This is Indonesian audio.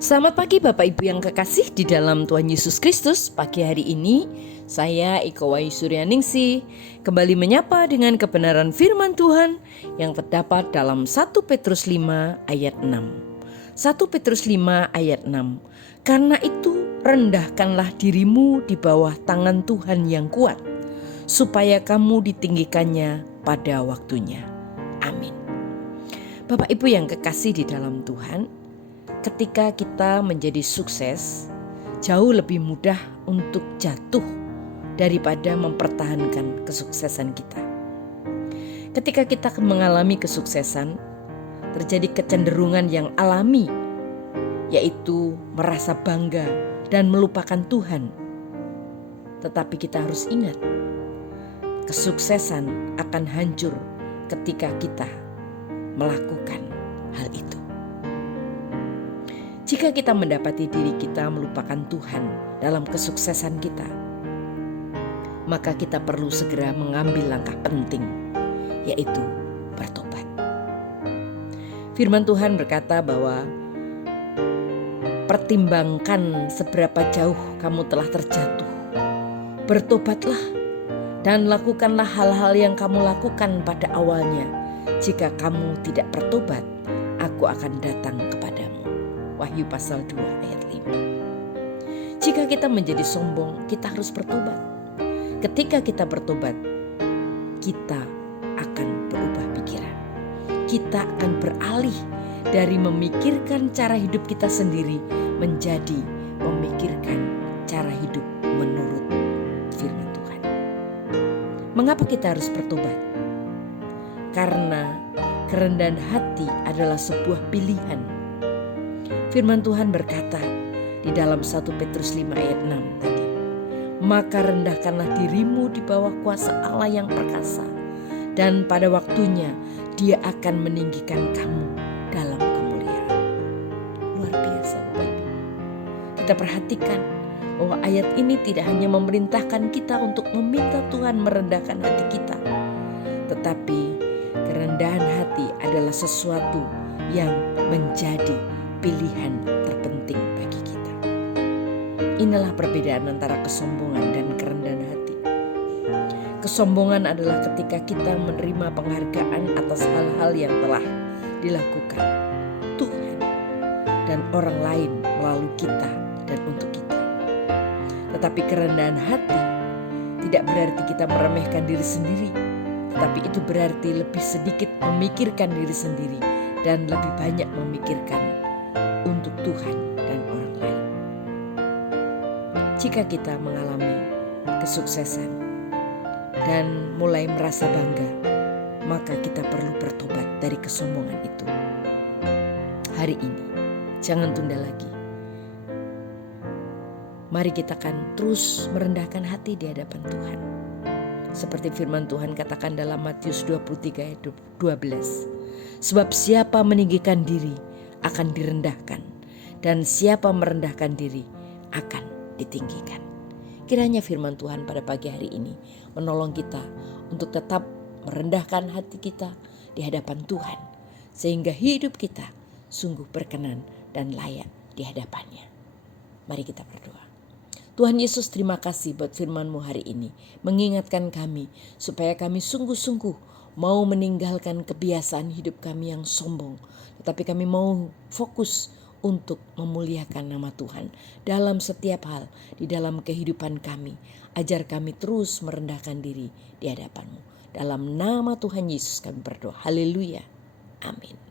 Selamat pagi Bapak Ibu yang kekasih di dalam Tuhan Yesus Kristus. Pagi hari ini saya Iko Wahyu Suryaningsih kembali menyapa dengan kebenaran firman Tuhan yang terdapat dalam 1 Petrus 5 ayat 6. 1 Petrus 5 ayat 6. Karena itu rendahkanlah dirimu di bawah tangan Tuhan yang kuat, supaya kamu ditinggikannya pada waktunya. Amin. Bapak Ibu yang kekasih di dalam Tuhan, ketika kita menjadi sukses, jauh lebih mudah untuk jatuh daripada mempertahankan kesuksesan kita. Ketika kita mengalami kesuksesan, terjadi kecenderungan yang alami, yaitu merasa bangga dan melupakan Tuhan. Tetapi kita harus ingat, kesuksesan akan hancur ketika kita melakukan hal itu. Jika kita mendapati diri kita melupakan Tuhan dalam kesuksesan kita, maka kita perlu segera mengambil langkah penting, yaitu bertobat. Firman Tuhan berkata bahwa pertimbangkan seberapa jauh kamu telah terjatuh. Bertobatlah dan lakukanlah hal-hal yang kamu lakukan pada awalnya. Jika kamu tidak bertobat, aku akan datang kepadamu. Wahyu pasal 2 ayat 5. Jika kita menjadi sombong, kita harus bertobat. Ketika kita bertobat, kita akan berubah pikiran. Kita akan beralih dari memikirkan cara hidup kita sendiri menjadi memikirkan cara hidup menurut firman Tuhan. Mengapa kita harus bertobat? Karena kerendahan hati adalah sebuah pilihan. Firman Tuhan berkata di dalam 1 Petrus 5 ayat 6 tadi, maka rendahkanlah dirimu di bawah kuasa Allah yang perkasa, dan pada waktunya Dia akan meninggikan kamu dalam kemuliaan. Luar biasa Bapak Ibu. Kita perhatikan bahwa ayat ini tidak hanya memerintahkan kita untuk meminta Tuhan merendahkan hati kita, tetapi kerendahan hati adalah sesuatu yang menjadi pilihan terpenting bagi kita. Inilah perbedaan antara kesombongan dan kerendahan hati. Kesombongan adalah ketika kita menerima penghargaan atas hal-hal yang telah dilakukan Tuhan dan orang lain melalui kita dan untuk kita. Tetapi kerendahan hati tidak berarti kita meremehkan diri sendiri, tetapi itu berarti lebih sedikit memikirkan diri sendiri dan lebih banyak memikirkan untuk Tuhan dan orang lain. Jika kita mengalami kesuksesan dan mulai merasa bangga, maka kita perlu bertobat dari kesombongan itu. Hari ini, jangan tunda lagi. Mari kita akan terus merendahkan hati di hadapan Tuhan. Seperti firman Tuhan katakan dalam Matius 23 ayat 12. Sebab siapa meninggikan diri akan direndahkan, dan siapa merendahkan diri akan ditinggikan. Kiranya firman Tuhan pada pagi hari ini menolong kita untuk tetap merendahkan hati kita di hadapan Tuhan, sehingga hidup kita sungguh berkenan dan layak di hadapannya. Mari kita berdoa. Tuhan Yesus, terima kasih buat firman-Mu hari ini, mengingatkan kami supaya kami sungguh-sungguh mau meninggalkan kebiasaan hidup kami yang sombong, tetapi kami mau fokus untuk memuliakan nama Tuhan dalam setiap hal di dalam kehidupan kami. Ajar kami terus merendahkan diri di hadapan-Mu. Dalam nama Tuhan Yesus kami berdoa. Haleluya. Amin.